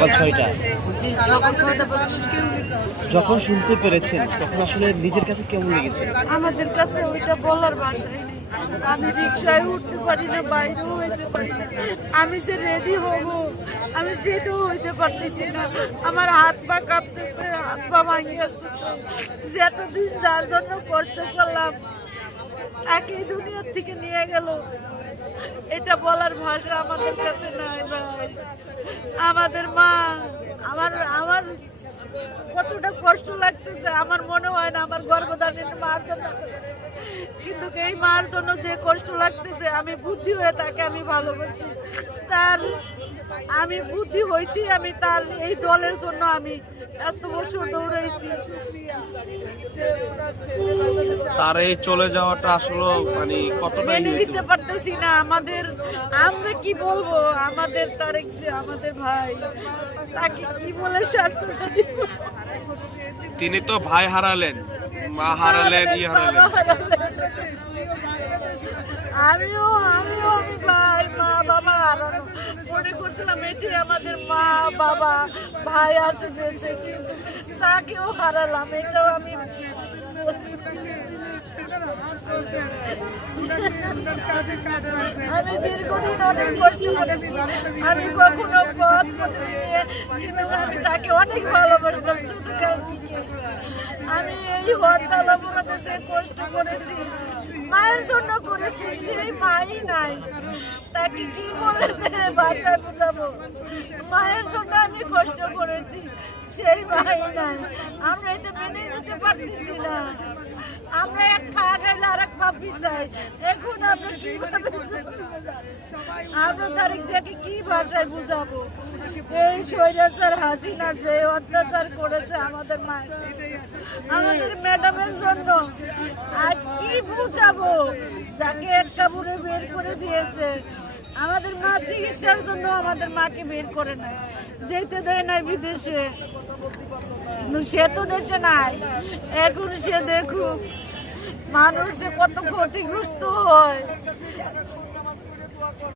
সকাল 6টা। জি, সকাল 6টা পর্যন্ত। যখন শুনতে পেরেছেন তখন আসলে নিজের কাছে কেমন লেগেছে? আমাদের কাছে ওইটা বলার ভাষাই নেই। আমি রিক্সায় উঠতে পারি না, বাইরেও হইতে পারি না। আমি যে রেডি হব আমি সেটাও হইতে পারতেছি না। আমার হাত পা কাঁপতেছে, হাত পা ভাঙিয়ে আসতেছে। যে এতদিন যার জন্য কষ্ট করলাম তাকে এই দুনিয়ার থেকে নিয়ে গেল, এটা বলার ভাষা আমাদের কাছে নাই ভাই। আমাদের মা, আমার আমার কতটা কষ্ট লাগতেছে। আমার মনে হয় না আমার গর্ভধারিণী মার জন্য, কিন্তু এই মার জন্য যে কষ্ট লাগতেছে, আমি বুদ্ধি হয়ে তাকে আমি ভালোবাসি। তার আমি বুদ্ধি হইতেই আমি তার এই দলের জন্য আমি এত বছর দৌড়াইছি। তার এই চলে যাওয়াটা আসলে মানে কতটা মেনে নিতে পারতেছি না। আমরা কি বলবো, আমাদের তারেক যে আমাদের ভাই, তাকে কি বলে সান্ত্বনা দিব? তিনি তো ভাই হারালেন, মা হারালেন, আমিও ভাই মা বাবা হারানো মনে করছিলাম, এটি আমাদের মা বাবা ভাই আছে বেঁচে, কিন্তু তাকেও হারালাম। এটাও আমি দীর্ঘদিন অনেক কষ্ট করেছি। আমি কখনো পথ নিয়ে, কিন্তু আমি তাকে অনেক ভালোবাসতাম ছোটকাল থেকে। আমি এই হরতাল অবরোধে যে কষ্ট করেছি মায়ের জন্য করেছি, সেই মাই নাই। তাকে কি বলে ভাষায় বোঝাবো? মায়ের জন্য আমি কষ্ট করেছি, সেই মাই নাই। আমরা এটা মেনে নিতে পারতেছি না। আমরা এক পা গেলে আর এক পা পিছাই। এখন আমরা কিভাবে আমরা তারিখ থেকে কি ভাষায় বুঝাবো? এই স্বৈরাচার হাসিনা যে অত্যাচার করেছে আমাদের মায়ের, আমাদের ম্যাডামের জন্য, আর কি বুঝাবো? যাকে এক কাপড়ে বের করে দিয়েছে, আমাদের মা চিকিৎসার জন্য আমাদের মাকে বের করে নেয়, যেতে দেয় নাই বিদেশে। সে তো দেশে নাই, এখন সে দেখুক মানুষ যে কত ক্ষতিগ্রস্ত হয়।